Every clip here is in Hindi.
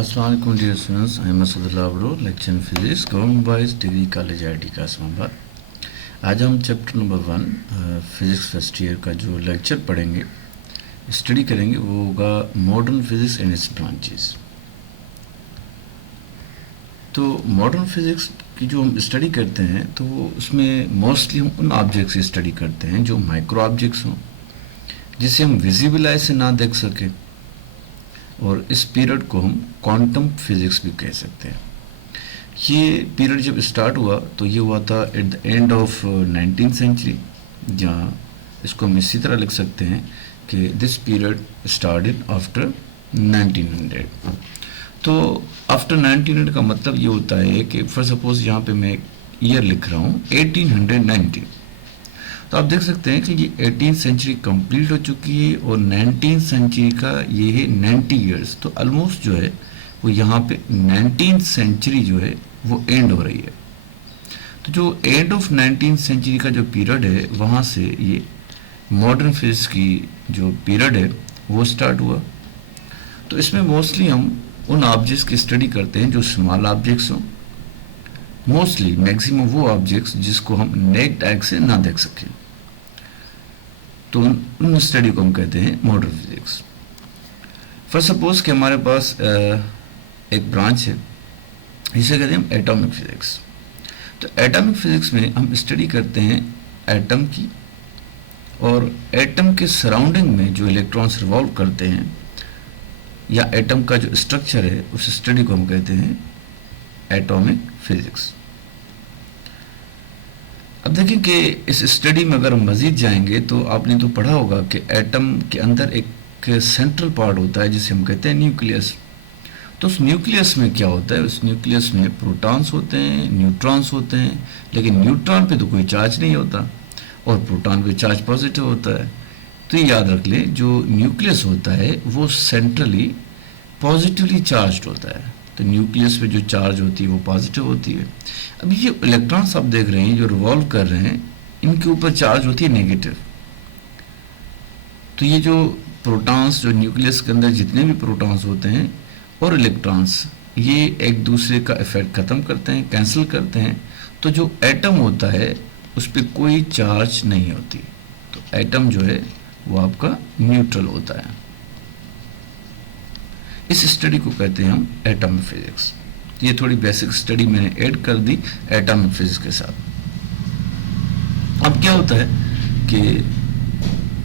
Assalamu alaikum dear students, I am Asadullah Abro, lecture in physics, government boys degree college IIT Kasmabad. आज हम chapter number 1 physics first year का जो लेक्चर पढ़ेंगे, स्टडी करेंगे, वो होगा modern physics and its branches. तो मॉडर्न फिजिक्स की जो हम स्टडी करते हैं तो उसमें मोस्टली हम उन ऑब्जेक्ट्स की स्टडी करते हैं जो माइक्रो ऑब्जेक्ट्स हों, जिसे हम विजिबल आई से ना देख सकें, और इस पीरियड को हम क्वांटम फिजिक्स भी कह सकते हैं। ये पीरियड जब स्टार्ट हुआ तो ये हुआ था at the end of 19th century, जहाँ इसको हम इसी तरह लिख सकते हैं कि दिस पीरियड स्टार्टेड आफ्टर 1900। तो आफ्टर 1900 का मतलब ये होता है कि फॉर सपोज यहाँ पे मैं ईयर लिख रहा हूँ 1890, तो आप देख सकते हैं कि ये 18th सेंचुरी कंप्लीट हो चुकी है और 19th सेंचुरी का ये है 90 इयर्स। तो ऑलमोस्ट जो है वो यहाँ पे 19th सेंचुरी जो है वो एंड हो रही है। तो जो एंड ऑफ 19th सेंचुरी का जो पीरियड है, वहाँ से ये मॉडर्न फिजिक्स की जो पीरियड है वो स्टार्ट हुआ। तो इसमें मोस्टली हम उन ऑब्जेक्ट्स की स्टडी करते हैं जो स्मॉल ऑब्जेक्ट्स हों, मोस्टली मैक्सिमम वो ऑब्जेक्ट्स जिसको हम नेक्ड आई से ना देख सकें, तो उन स्टडी को हम कहते हैं मॉडर्न फिजिक्स। फॉर सपोज कि हमारे पास एक ब्रांच है, इसे कहते हैं एटॉमिक फिजिक्स। तो एटॉमिक फिजिक्स में हम स्टडी करते हैं एटम की, और एटम के सराउंडिंग में जो इलेक्ट्रॉन्स रिवॉल्व करते हैं या एटम का जो स्ट्रक्चर है, उस स्टडी को हम कहते हैं एटॉमिक फिजिक्स। अब देखें कि इस स्टडी में अगर हम मज़ीद जाएंगे तो आपने तो पढ़ा होगा कि एटम के अंदर एक सेंट्रल पार्ट होता है जिसे हम कहते हैं न्यूक्लियस। तो उस न्यूक्लियस में क्या होता है? उस न्यूक्लियस में प्रोटॉन्स होते हैं, न्यूट्रॉन्स होते हैं, लेकिन न्यूट्रॉन पे तो कोई चार्ज नहीं होता और प्रोटॉन पे चार्ज पॉजिटिव होता है। तो ये याद रख लें, जो न्यूक्लियस होता है वो सेंट्रली पॉजिटिवली चार्ज होता है। तो न्यूक्लियस पे जो चार्ज होती है वो पॉजिटिव होती है। अब ये इलेक्ट्रॉन्स आप देख रहे हैं जो रिवॉल्व कर रहे हैं, इनके ऊपर चार्ज होती है नेगेटिव। तो ये जो प्रोटॉन्स, जो न्यूक्लियस के अंदर जितने भी प्रोटॉन्स होते हैं और इलेक्ट्रॉन्स, ये एक दूसरे का इफेक्ट ख़त्म करते हैं, कैंसिल करते हैं। तो जो एटम होता है उस पर कोई चार्ज नहीं होती। तो एटम जो है वो आपका न्यूट्रल होता है। इस स्टडी को कहते हैं हम एटॉमिक फिजिक्स। ये थोड़ी बेसिक स्टडी मैंने ऐड कर दी एटॉमिक फिजिक्स के साथ। अब क्या होता है कि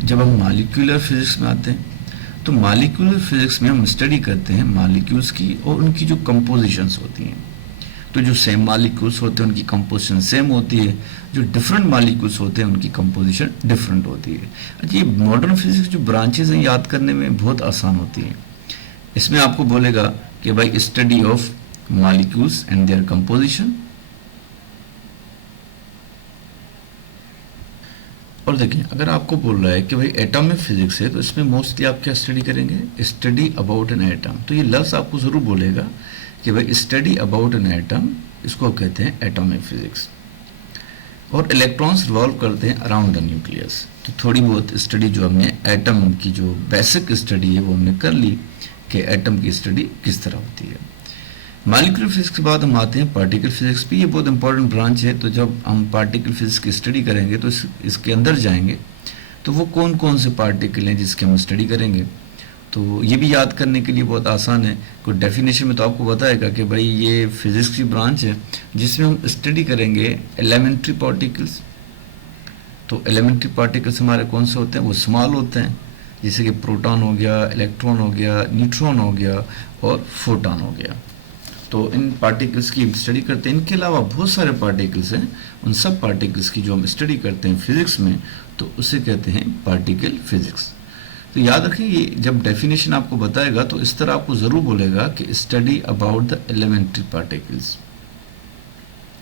जब हम मॉलिक्यूलर फिजिक्स में आते हैं, तो मॉलिक्यूलर फिजिक्स में हम स्टडी करते हैं मॉलिक्यूल्स की और उनकी जो कंपोजिशंस होती हैं। तो जो सेम मॉलिक्यूल्स होते हैं उनकी कंपोजिशन सेम होती है, जो डिफरेंट मॉलिक्यूल्स होते हैं उनकी कंपोजिशन डिफरेंट होती है। अच्छा, ये मॉडर्न फिजिक्स जो ब्रांचेज हैं याद करने में बहुत आसान होती हैं। इसमें आपको बोलेगा कि भाई study of molecules and their composition, और देखिए अगर आपको बोल रहा है कि भाई एटॉमिक फिजिक्स है तो इसमें मोस्टली आप क्या स्टडी करेंगे? Study about an atom. तो ये लफ्ज़ आपको ज़रूर बोलेगा कि भाई स्टडी अबाउट एन एटम, इसको कहते हैं एटॉमिक फिजिक्स। और इलेक्ट्रॉन्स रिवॉल्व करते हैं अराउंड द न्यूक्लियस। तो थोड़ी बहुत स्टडी जो हमने एटम की जो बेसिक स्टडी है वो हमने कर ली कि एटम की स्टडी किस तरह होती है। मॉलिक्यूलर फिजिक्स के बाद हम आते हैं पार्टिकल फिजिक्स भी। ये बहुत इंपॉर्टेंट ब्रांच है। तो जब हम पार्टिकल फिजिक्स की स्टडी करेंगे तो इसके अंदर जाएंगे तो वो कौन कौन से पार्टिकल हैं जिसके हम स्टडी करेंगे। तो ये भी याद करने के लिए बहुत आसान है। कोई डेफिनेशन में तो आपको बताएगा कि भाई ये फिजिक्स की ब्रांच है जिसमें हम स्टडी करेंगे एलिमेंट्री पार्टिकल्स। तो एलिमेंट्री पार्टिकल्स हमारे कौन से होते हैं? वो स्मॉल होते हैं, जैसे कि प्रोटॉन हो गया, इलेक्ट्रॉन हो गया, न्यूट्रॉन हो गया और फोटॉन हो गया। तो इन पार्टिकल्स की स्टडी करते हैं। इनके अलावा बहुत सारे पार्टिकल्स हैं, उन सब पार्टिकल्स की जो हम स्टडी करते हैं फिजिक्स में, तो उसे कहते हैं पार्टिकल फिजिक्स। तो याद रखें, ये जब डेफिनेशन आपको बताएगा तो इस तरह आपको ज़रूर बोलेगा कि study about the elementary particles,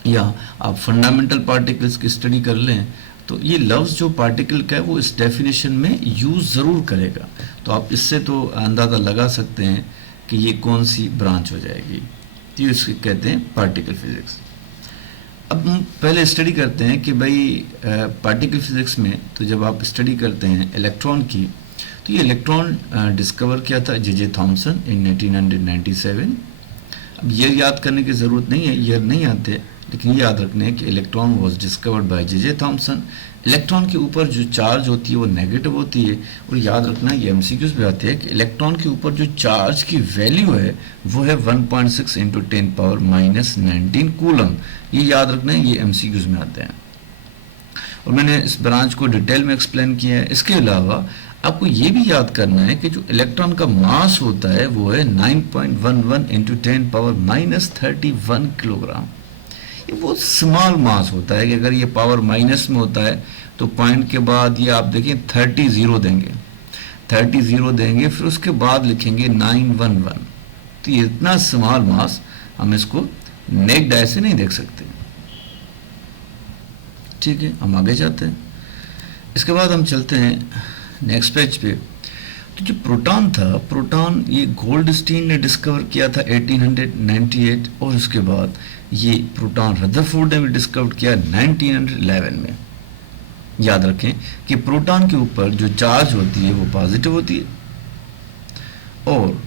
या आप फंडामेंटल पार्टिकल्स की स्टडी कर लें। तो ये लफ्ज़ जो पार्टिकल का है वो इस डेफिनेशन में यूज़ ज़रूर करेगा। तो आप इससे तो अंदाज़ा लगा सकते हैं कि ये कौन सी ब्रांच हो जाएगी। तो इसके कहते हैं पार्टिकल फिजिक्स। अब हम पहले स्टडी करते हैं कि भाई पार्टिकल फिजिक्स में तो जब आप स्टडी करते हैं इलेक्ट्रॉन की, तो ये इलेक्ट्रॉन डिस्कवर किया था जे थॉमसन इन 1897। अब ईयर याद करने की ज़रूरत नहीं है, ईयर नहीं आते, लेकिन ये याद रखने है कि electron was discovered by J Thomson. Electron के ऊपर जो चार्ज होती है वो नेगेटिव होती है, और याद रखना ये एमसीक्यूज भी आते हैं कि इलेक्ट्रॉन के ऊपर जो चार्ज की वैल्यू है वो है 1.6 इंटू 10⁻⁻19 कूलम। ये याद रखना है, ये एमसीक्यूज में आते हैं, और मैंने इस ब्रांच को डिटेल में एक्सप्लेन किया है। इसके अलावा आपको ये भी याद करना है कि जो इलेक्ट्रॉन का मास होता है वो है 9.11 इंटू 10⁻31 किलोग्राम। ये बहुत स्मॉल मास होता है कि अगर ये पावर माइनस में होता है तो पॉइंट के बाद ये आप देखें 30 जीरो देंगे, 30 जीरो देंगे, फिर उसके बाद लिखेंगे 911। तो ये इतना स्मॉल मास हम इसको नेक्ड आई से नहीं देख सकते। ठीक है, हम आगे जाते हैं। इसके बाद हम चलते हैं नेक्स्ट पेज पे। तो जो प्रोटॉन था, प्रोटॉन ये गोल्डस्टीन ने डिस्कवर किया था 1898, और उसके बाद ये प्रोटॉन रदरफोर्ड ने भी डिस्कवर किया 1911 में। याद रखें कि प्रोटॉन के ऊपर जो चार्ज होती है वो पॉजिटिव होती है, और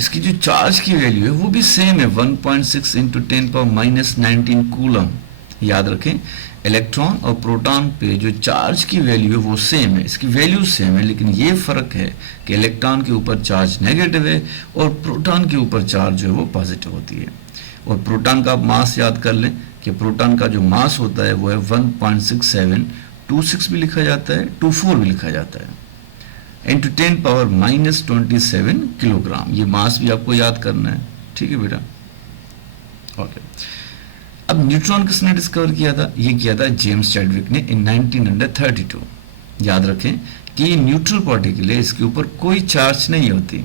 इसकी जो चार्ज की वैल्यू है वो भी सेम है 1.6 इंटू 10⁻⁻19 कूलम। याद रखें इलेक्ट्रॉन और प्रोटॉन पे जो चार्ज की वैल्यू है वो सेम है, इसकी वैल्यू सेम है, लेकिन ये फर्क है कि इलेक्ट्रॉन के ऊपर चार्ज नेगेटिव है और प्रोटॉन के ऊपर चार्ज जो है वो पॉजिटिव होती है। और प्रोटॉन का मास याद कर लें कि प्रोटॉन का जो मास होता है वो है 1.6726 भी लिखा जाता है, 24 भी लिखा जाता है, इंटू 10⁻⁻27 किलोग्राम। ये मास भी आपको याद करना है। ठीक है बेटा, ओके। अब न्यूट्रॉन किसने डिस्कवर किया था? ये किया था जेम्स चैडविक ने इन 1932। याद रखें कि ये न्यूट्रल पार्टिकल है, इसके ऊपर कोई चार्ज नहीं होती,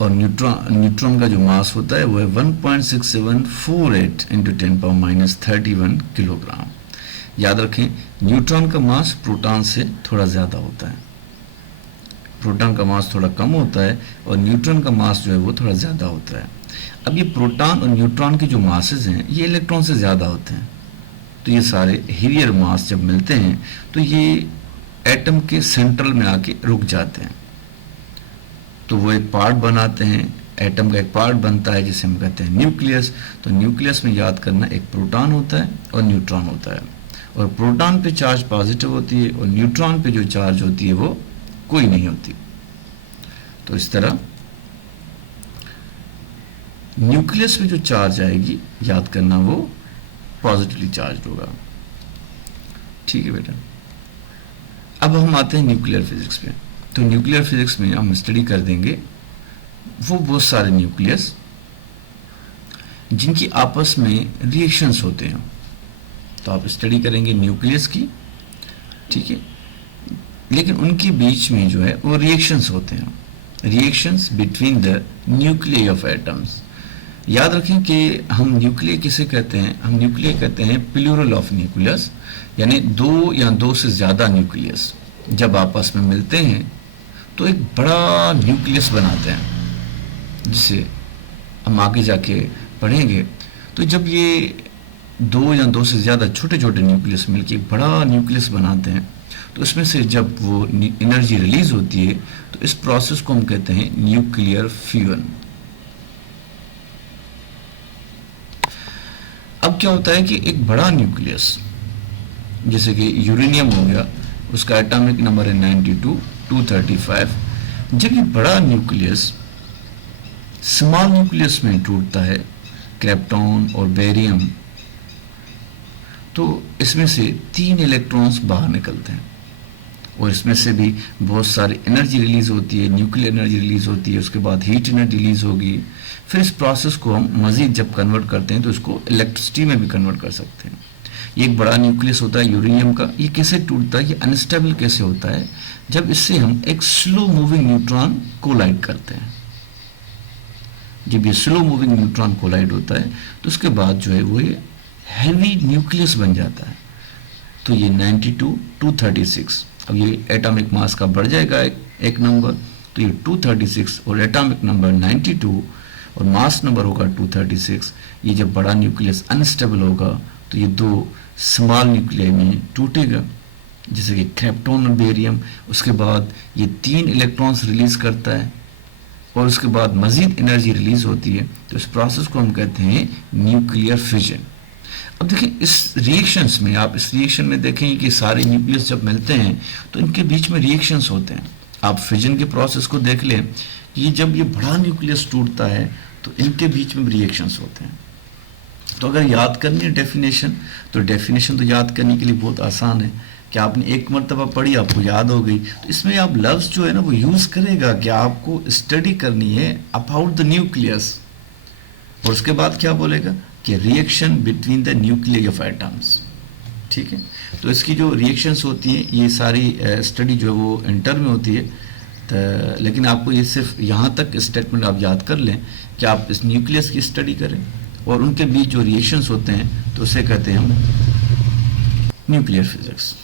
और न्यूट्रॉन का जो मास होता है वो है 1.6748 इंटू 10⁻⁻31 किलोग्राम। याद रखें न्यूट्रॉन का मास प्रोटॉन से थोड़ा ज़्यादा होता है, प्रोटॉन का मास थोड़ा कम होता है और न्यूट्रॉन का मास जो है वो थोड़ा ज़्यादा होता है। अब ये प्रोटॉन और न्यूट्रॉन के जो मासेस हैं ये इलेक्ट्रॉन से ज़्यादा होते हैं, तो ये सारे हेवियर मास जब मिलते हैं तो ये एटम के सेंट्रल में आके रुक जाते हैं, तो वो एक पार्ट बनाते हैं, एटम का एक पार्ट बनता है जिसे हम कहते हैं न्यूक्लियस। तो न्यूक्लियस में याद करना एक प्रोटॉन होता है और न्यूट्रॉन होता है, और प्रोटॉन पे चार्ज पॉजिटिव होती है और न्यूट्रॉन पे जो चार्ज होती है वो कोई नहीं होती। तो इस तरह न्यूक्लियस में जो चार्ज आएगी याद करना वो पॉजिटिवली चार्ज होगा। ठीक है बेटा, अब हम आते हैं न्यूक्लियर फिजिक्स पे। तो न्यूक्लियर फिजिक्स में हम स्टडी कर देंगे वो बहुत सारे न्यूक्लियस जिनकी आपस में रिएक्शंस होते हैं। तो आप स्टडी करेंगे न्यूक्लियस की, ठीक है, लेकिन उनके बीच में जो है वो रिएक्शंस होते हैं, reactions between the nuclear of atoms. याद रखें कि हम न्यूक्लियर किसे कहते हैं? हम न्यूक्लियर कहते हैं प्लूरल ऑफ न्यूक्लियस, यानी दो या दो से ज़्यादा न्यूक्लियस जब आपस में मिलते हैं तो एक बड़ा न्यूक्लियस बनाते हैं, जिसे हम आगे जाके पढ़ेंगे। तो जब ये दो या दो से ज़्यादा छोटे छोटे न्यूक्लियस मिलकर एक बड़ा न्यूक्लियस बनाते हैं तो इसमें से जब वो एनर्जी रिलीज होती है तो इस प्रोसेस को हम कहते हैं न्यूक्लियर फ्यूजन। अब क्या होता है कि एक बड़ा न्यूक्लियस जैसे कि यूरेनियम हो गया, उसका एटॉमिक नंबर है 92, 235। जब ये बड़ा न्यूक्लियस स्मॉल न्यूक्लियस में टूटता है, क्रिप्टॉन और बेरियम, तो इसमें से 3 इलेक्ट्रॉन्स बाहर निकलते हैं और इसमें से भी बहुत सारी एनर्जी रिलीज होती है, न्यूक्लियर एनर्जी रिलीज होती है, उसके बाद हीट एनर्जी रिलीज होगी। फिर इस प्रोसेस को हम मजीद जब कन्वर्ट करते हैं तो इसको इलेक्ट्रिसिटी में भी कन्वर्ट कर सकते हैं। ये एक बड़ा न्यूक्लियस होता है यूरेनियम का। ये कैसे टूटता है, ये अनस्टेबल कैसे होता है? जब इससे हम एक स्लो मूविंग न्यूट्रॉन कोलाइड करते हैं। जब ये स्लो मूविंग न्यूट्रॉन कोलाइड होता है तो उसके बाद जो है वो ये हैवी न्यूक्लियस बन जाता है। तो ये 92, 236, अब ये एटॉमिक मास का बढ़ जाएगा एक नंबर, तो ये 236 और एटॉमिक नंबर 92 और मास नंबर होगा 236। ये जब बड़ा न्यूक्लियस अनस्टेबल होगा तो ये 2 स्मॉल न्यूक्लियर में टूटेगा जैसे कि क्रिप्टॉन और बेरियम, उसके बाद ये 3 इलेक्ट्रॉन्स रिलीज करता है और उसके बाद मजीद एनर्जी रिलीज होती है, तो इस प्रोसेस को हम कहते हैं न्यूक्लियर फिजन। अब देखिए इस रिएक्शंस में, आप इस रिएक्शन में देखें कि सारे न्यूक्लियस जब मिलते हैं तो इनके बीच में रिएक्शंस होते हैं। आप फिजन के प्रोसेस को देख लें कि जब ये बड़ा न्यूक्लियस टूटता है तो इनके बीच में रिएक्शंस होते हैं। तो अगर याद करनी है डेफिनेशन, तो डेफिनेशन तो याद करने के लिए बहुत आसान है कि आपने एक मरतबा पढ़ी, आपको याद हो गई। तो इसमें आप लफ्ज़ जो है ना वो यूज़ करेगा कि आपको स्टडी करनी है अबाउट द न्यूक्लियस, और उसके बाद क्या बोलेगा कि reaction between the nuclear of atoms. ठीक है, तो इसकी जो रिएक्शंस होती हैं ये सारी स्टडी जो है वो इंटर में होती है। तो लेकिन आपको ये सिर्फ यहाँ तक स्टेटमेंट आप याद कर लें कि आप इस न्यूक्लियस की स्टडी करें और उनके बीच जो रिएक्शंस होते हैं तो उसे कहते हैं हम nuclear physics.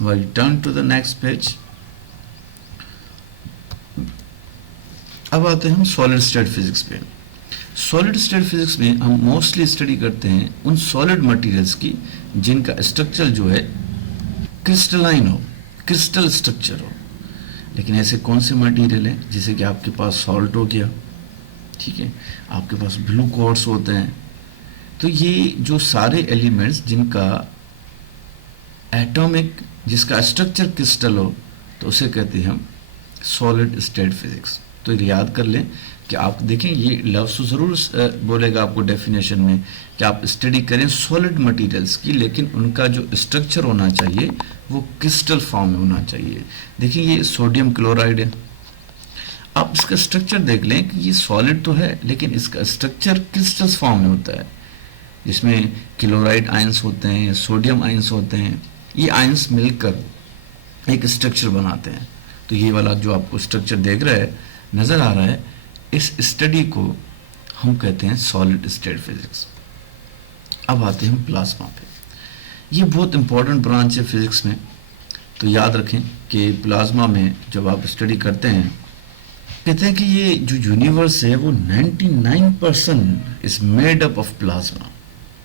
We'll turn to the next page. अब आते हैं हम सॉलिड स्टेट फिजिक्स पे। सॉलिड स्टेट फिजिक्स में हम मोस्टली स्टडी करते हैं उन सॉलिड मटेरियल्स की जिनका स्ट्रक्चर जो है क्रिस्टलाइन हो, क्रिस्टल स्ट्रक्चर हो। लेकिन ऐसे कौन से मटेरियल हैं, जैसे कि आपके पास सॉल्ट हो गया, ठीक है, आपके पास ब्लू क्वार्ट्स होते हैं। तो ये जो सारे एलिमेंट्स जिनका एटॉमिक, जिसका स्ट्रक्चर क्रिस्टल हो, तो उसे कहते हैं हम सॉलिड स्टेट फिजिक्स। तो याद कर लें कि आप देखें ये लफ्ज़ तो ज़रूर बोलेगा आपको डेफिनेशन में कि आप स्टडी करें सॉलिड मटेरियल्स की, लेकिन उनका जो स्ट्रक्चर होना चाहिए वो क्रिस्टल फॉर्म में होना चाहिए। देखिए ये सोडियम क्लोराइड है, आप इसका स्ट्रक्चर देख लें कि ये सॉलिड तो है लेकिन इसका स्ट्रक्चर क्रिस्टल फॉर्म में होता है, जिसमें क्लोराइड आयंस होते हैं, सोडियम आयंस होते हैं, ये आयंस मिलकर एक स्ट्रक्चर बनाते हैं। तो ये वाला जो आपको स्ट्रक्चर देख रहा है, नज़र आ रहा है, इस स्टडी को हम कहते हैं सॉलिड स्टेट फिजिक्स। अब आते हैं हम प्लाज्मा पे। ये बहुत इंपॉर्टेंट ब्रांच है फिजिक्स में। तो याद रखें कि प्लाज्मा में जब आप स्टडी करते हैं, कहते हैं कि ये जो यूनिवर्स है वो 99% is made up of plasma.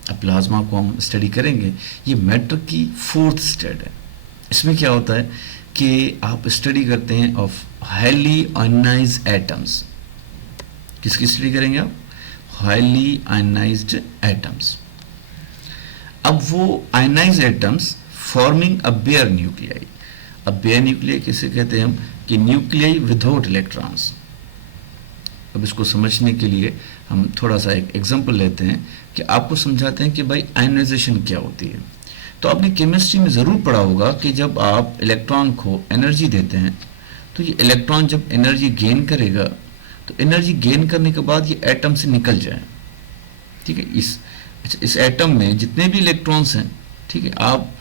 अब प्लाज्मा को हम स्टडी करेंगे, ये मैटर की फोर्थ स्टेट है। इसमें क्या होता है कि आप स्टडी करते हैं ऑफ हाईली आयनाइज्ड एटम्स। किसकी स्टडी करेंगे आप? Highly ionized atoms. अब वो ionized atoms forming a bare nuclei. अब बेयर न्यूक्लियाई किसे कहते हैं हम? कि न्यूक्लियाई विदाउट इलेक्ट्रॉन्स। अब इसको समझने के लिए हम थोड़ा सा एक एग्जांपल लेते हैं कि आपको समझाते हैं कि भाई आयनाइजेशन क्या होती है। तो आपने केमिस्ट्री में ज़रूर पढ़ा होगा कि जब आप इलेक्ट्रॉन को एनर्जी देते हैं तो ये इलेक्ट्रॉन जब एनर्जी गेन करेगा तो एनर्जी गेन करने के बाद ये एटम से निकल जाए। ठीक है, इस एटम में जितने भी इलेक्ट्रॉन्स हैं, ठीक है, आप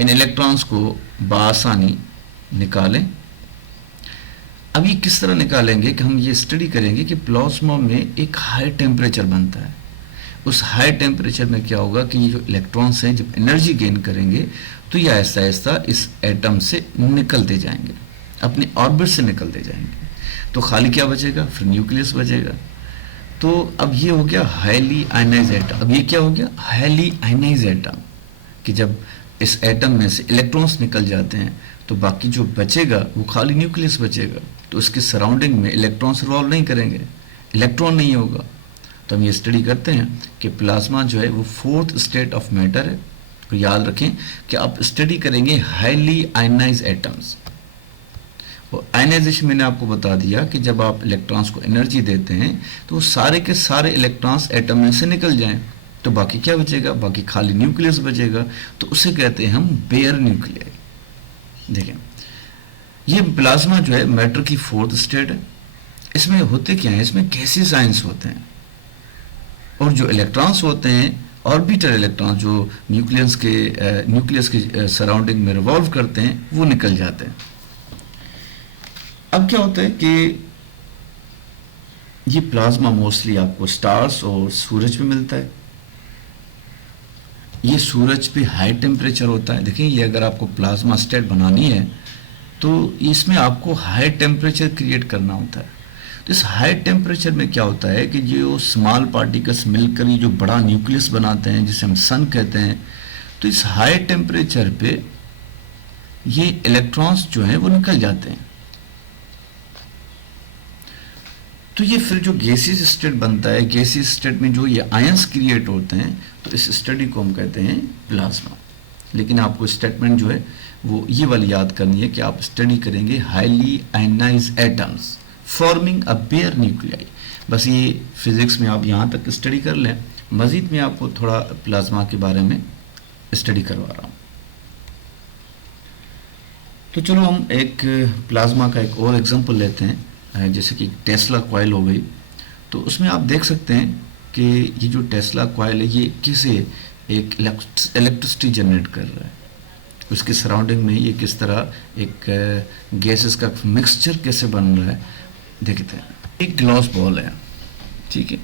इन इलेक्ट्रॉन्स को बआसानी निकालें। अब ये किस तरह निकालेंगे कि हम ये स्टडी करेंगे कि प्लाज्मा में एक हाई टेम्परेचर बनता है। उस हाई टेम्परेचर में क्या होगा कि ये जो इलेक्ट्रॉन्स हैं जब एनर्जी गेन करेंगे तो ये आहिस्ता आहिस्ता इस एटम से निकलते जाएंगे, अपने ऑर्बिट से निकलते जाएंगे। तो खाली क्या बचेगा? फिर न्यूक्लियस बचेगा। तो अब ये हो गया हाईली आयनाइज्ड एटम। अब ये क्या हो गया? हाईली आयनाइज्ड एटम, कि जब इस एटम में से इलेक्ट्रॉन्स निकल जाते हैं तो बाकी जो बचेगा वो खाली न्यूक्लियस बचेगा। तो उसके सराउंडिंग में इलेक्ट्रॉन्स रिवॉल्व नहीं करेंगे, इलेक्ट्रॉन नहीं होगा। तो हम ये स्टडी करते हैं कि प्लाज्मा जो है वो फोर्थ स्टेट ऑफ मैटर है। तो याद रखें कि आप स्टडी करेंगे हाईली आयनाइज्ड एटम्स। और आयनाइजेशन मैंने आपको बता दिया कि जब आप इलेक्ट्रॉन्स को एनर्जी देते हैं तो वो सारे के सारे इलेक्ट्रॉन्स एटम में से निकल जाएं, तो बाकी क्या बचेगा? बाकी खाली न्यूक्लियस बचेगा। तो उसे कहते हैं हम बेयर न्यूक्लियाई। देखें ये प्लाज्मा जो है मैटर की फोर्थ स्टेट है। इसमें होते क्या है? इसमें गैसेस आयंस होते हैं और जो इलेक्ट्रॉन्स होते हैं ऑर्बिटल इलेक्ट्रॉन जो न्यूक्लियस के सराउंडिंग में रिवॉल्व करते हैं वो निकल जाते हैं। अब क्या होता है कि ये प्लाज्मा मोस्टली आपको स्टार्स और सूरज में मिलता है। ये सूरज पे हाई टेम्परेचर होता है। देखिए ये अगर आपको प्लाज्मा स्टेट बनानी है तो इसमें आपको हाई टेम्परेचर क्रिएट करना होता है। तो इस हाई टेम्परेचर में क्या होता है कि जो स्मॉल पार्टिकल्स मिलकर ये जो बड़ा न्यूक्लियस बनाते हैं जिसे हम सन कहते हैं, तो इस हाई टेम्परेचर पे ये इलेक्ट्रॉन्स जो हैं वो निकल जाते हैं। तो ये फिर जो गैसियस स्टेट बनता है, गैसियस स्टेट में जो ये आयंस क्रिएट होते हैं, तो इस स्टडी को हम कहते हैं प्लाज्मा। लेकिन आपको स्टेटमेंट जो है वो ये वाली याद करनी है कि आप स्टडी करेंगे highly ionized atoms forming a bare nuclei. बस ये फिजिक्स में आप यहाँ तक स्टडी कर लें, मजीद में आपको थोड़ा प्लाज्मा के बारे में स्टडी करवा रहा हूँ। तो चलो हम एक प्लाज्मा का एक और एग्जांपल लेते हैं, जैसे कि टेस्ला कॉइल हो गई। तो उसमें आप देख सकते हैं कि ये जो टेस्ला कॉइल है ये किसे एक इलेक्ट्रिसिटी जनरेट कर रहा है, उसके सराउंडिंग में ये किस तरह एक गैसेस का मिक्सचर कैसे बन रहा है देखते हैं। एक ग्लास बॉल है, ठीक है,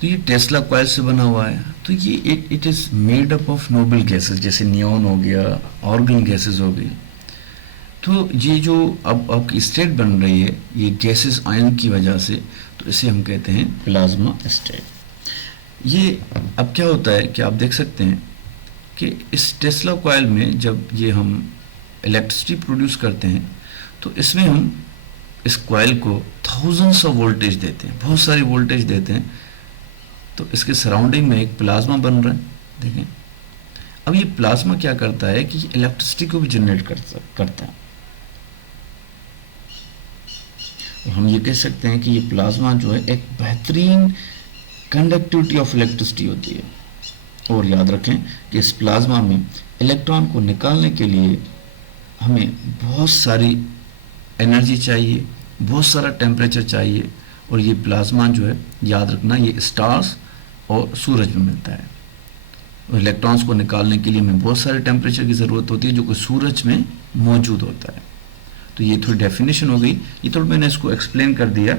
तो ये टेस्ला कॉइल से बना हुआ है। तो ये it is made up of noble gases, जैसे नियॉन हो गया, ऑर्गन गैसेस हो गई। तो ये जो अब आपकी स्टेट बन रही है ये गैसेस आयन की वजह से, तो इसे हम कहते हैं प्लाज्मा स्टेट। ये अब क्या होता है कि आप देख सकते हैं कि इस टेस्ला कॉइल में जब ये हम इलेक्ट्रिसिटी प्रोड्यूस करते हैं तो इसमें हम इस कॉइल को थाउजेंड्स ऑफ वोल्टेज देते हैं, बहुत सारी वोल्टेज देते हैं। तो इसके सराउंडिंग में एक प्लाज्मा बन रहा है, देखें। अब ये प्लाज्मा क्या करता है कि इलेक्ट्रिसिटी को भी जनरेट करता है। और हम ये कह सकते हैं कि ये प्लाज्मा जो है एक बेहतरीन कंडक्टिविटी ऑफ इलेक्ट्रिसिटी होती है। और याद रखें कि इस प्लाज्मा में इलेक्ट्रॉन को निकालने के लिए हमें बहुत सारी एनर्जी चाहिए, बहुत सारा टेम्परेचर चाहिए। और ये प्लाज्मा जो है याद रखना ये स्टार्स और सूरज में मिलता है। और इलेक्ट्रॉन्स को निकालने के लिए हमें बहुत सारे टेम्परेचर की ज़रूरत होती है जो कि सूरज में मौजूद होता है। तो ये थोड़ी डेफिनेशन हो गई, ये थोड़ा मैंने इसको एक्सप्लेन कर दिया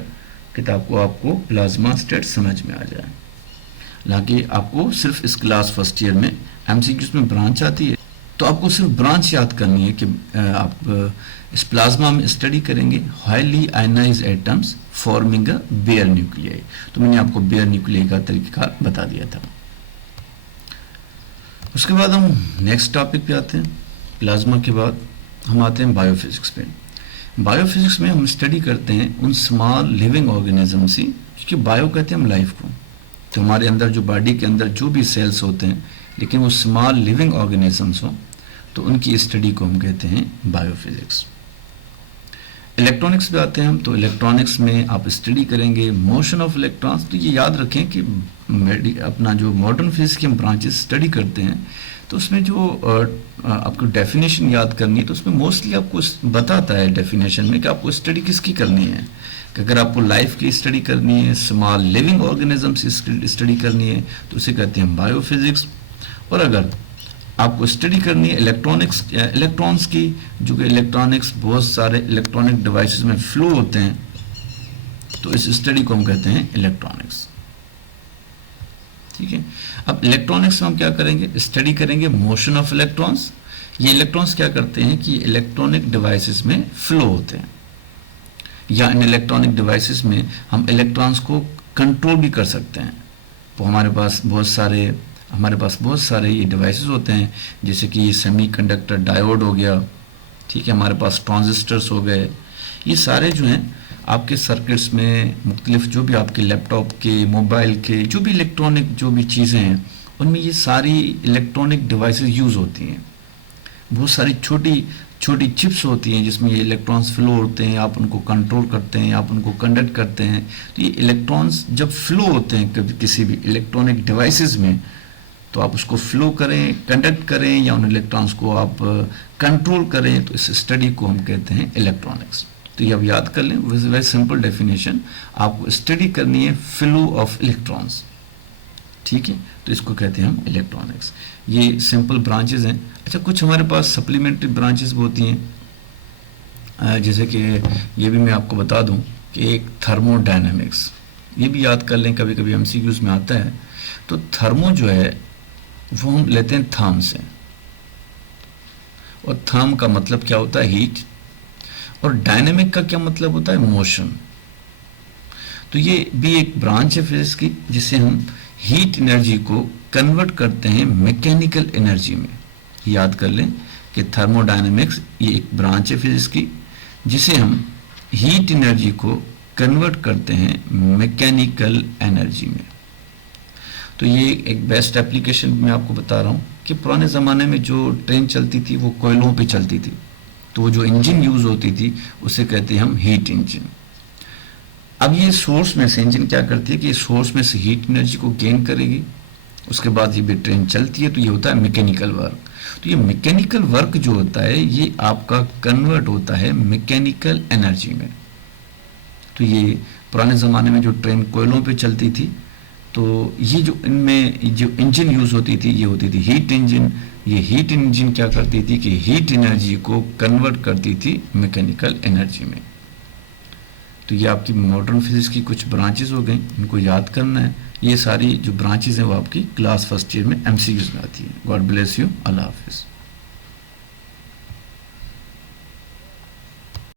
किताब को, आपको प्लाज्मा स्टेट समझ में आ जाए। हालांकि आपको सिर्फ इस क्लास फर्स्ट ईयर में एमसीक्यूज में ब्रांच आती है, तो आपको सिर्फ ब्रांच याद करनी है कि आप इस प्लाज्मा में स्टडी करेंगे highly ionized atoms forming a bare nuclei. तो मैंने आपको बेयर न्यूक्लियाई का तरीका बता दिया था। उसके बाद हम नेक्स्ट टॉपिक पे आते हैं। प्लाज्मा के बाद हम आते हैं बायोफिजिक्स पे। बायोफिजिक्स में हम स्टडी करते हैं उन स्मॉल लिविंग ऑर्गेनिज्म से, क्योंकि बायो कहते हैं हम लाइफ को। तो हमारे अंदर जो बॉडी के अंदर जो भी सेल्स होते हैं लेकिन वो स्मॉल लिविंग ऑर्गेनिजम्स हों, तो उनकी स्टडी को हम कहते हैं बायोफिजिक्स। इलेक्ट्रॉनिक्स पे आते हैं हम, तो इलेक्ट्रॉनिक्स में आप स्टडी करेंगे मोशन ऑफ इलेक्ट्रॉन्स। तो ये याद रखें कि अपना जो मॉडर्न फिजिक्स की हम ब्रांचेस स्टडी करते हैं तो उसमें जो आपको डेफिनेशन याद करनी है, तो उसमें मोस्टली आपको बताता है डेफिनेशन में कि आपको स्टडी किसकी करनी है। कि अगर आपको लाइफ की स्टडी करनी है, स्मॉल लिविंग ऑर्गेनिजम्स की स्टडी करनी है, तो उसे कहते हैं बायोफिजिक्स। और अगर आपको स्टडी करनी है इलेक्ट्रॉन्स की, जो कि इलेक्ट्रॉनिक्स बहुत सारे इलेक्ट्रॉनिक डिवाइसेस में फ्लो होते हैं, तो इस स्टडी को हम कहते हैं इलेक्ट्रॉनिक्स। ठीक है, अब इलेक्ट्रॉनिक्स में हम क्या करेंगे, स्टडी करेंगे मोशन ऑफ इलेक्ट्रॉन्स। ये इलेक्ट्रॉन्स क्या करते हैं कि इलेक्ट्रॉनिक डिवाइसेस में फ्लो होते हैं, या इन इलेक्ट्रॉनिक डिवाइसेस में हम इलेक्ट्रॉन्स को कंट्रोल भी कर सकते हैं। तो हमारे पास बहुत सारे ये डिवाइसेस होते हैं, जैसे कि सेमीकंडक्टर डायोड हो गया, ठीक है, हमारे पास ट्रांजिस्टर्स हो गए। ये सारे जो हैं आपके सर्किट्स में मुख्तलिफ, जो भी आपके लैपटॉप के, मोबाइल के, जो भी इलेक्ट्रॉनिक जो भी चीज़ें हैं, उनमें ये सारी इलेक्ट्रॉनिक डिवाइसेस यूज़ होती हैं। बहुत सारी छोटी छोटी चिप्स होती हैं जिसमें ये इलेक्ट्रॉन्स फ्लो होते हैं, आप उनको कंट्रोल करते हैं, आप उनको कंडक्ट करते हैं। तो ये इलेक्ट्रॉन्स जब फ्लो होते हैं कभी किसी भी इलेक्ट्रॉनिक डिवाइसेस में, तो आप उसको फ्लो करें, कंडक्ट करें, या उन इलेक्ट्रॉन्स को आप कंट्रोल करें, तो इस स्टडी को हम कहते हैं इलेक्ट्रॉनिक्स। तो ये आप याद कर लें, वेरी सिंपल डेफिनेशन, आपको स्टडी करनी है फ्लो ऑफ इलेक्ट्रॉन्स, ठीक है, तो इसको कहते हैं हम इलेक्ट्रॉनिक्स। ये सिंपल ब्रांचेस हैं। अच्छा, कुछ हमारे पास सप्लीमेंट्री ब्रांचेस भी होती हैं, जैसे कि ये भी मैं आपको बता दूं कि एक थर्मोडायनेमिक्स, ये भी याद कर लें, कभी कभी एमसीक्यूज में आता है। तो थर्मो जो है वो हम लेते हैं थर्म से, और थर्म का मतलब क्या होता है, हीट, और डायनेमिक का क्या मतलब होता है, मोशन। तो ये भी एक ब्रांच है फिजिक्स की, जिससे हम हीट एनर्जी को कन्वर्ट करते हैं मैकेनिकल एनर्जी में। याद कर लें कि थर्मोडायनेमिक्स ये एक ब्रांच है फिजिक्स की, जिसे हम हीट एनर्जी को कन्वर्ट करते हैं मैकेनिकल एनर्जी में। तो ये एक बेस्ट एप्लीकेशन मैं आपको बता रहा हूँ कि पुराने ज़माने में जो ट्रेन चलती थी वो कोयलों पे चलती थी, तो वो जो इंजन यूज़ होती थी उसे कहते हैं हम हीट इंजन। अब ये सोर्स में से इंजन क्या करती है कि सोर्स में से हीट एनर्जी को गेन करेगी, उसके बाद ये भी ट्रेन चलती है, तो ये होता है मैकेनिकल वर्क। तो ये मैकेनिकल वर्क जो होता है ये आपका कन्वर्ट होता है मैकेनिकल एनर्जी में। तो ये पुराने ज़माने में जो ट्रेन कोयलों पे चलती थी, तो ये जो इनमें जो इंजन यूज़ होती थी ये होती थी हीट इंजन। ये हीट इंजन क्या करती थी कि हीट एनर्जी को कन्वर्ट करती थी मैकेनिकल एनर्जी में। तो ये आपकी मॉडर्न फिजिक्स की कुछ ब्रांचेस हो गई, इनको याद करना है। ये सारी जो ब्रांचेस हैं वो आपकी क्लास फर्स्ट ईयर में एमसीक्यूज में आती है। गॉड ब्लेस यू, अल्लाह हाफिज़।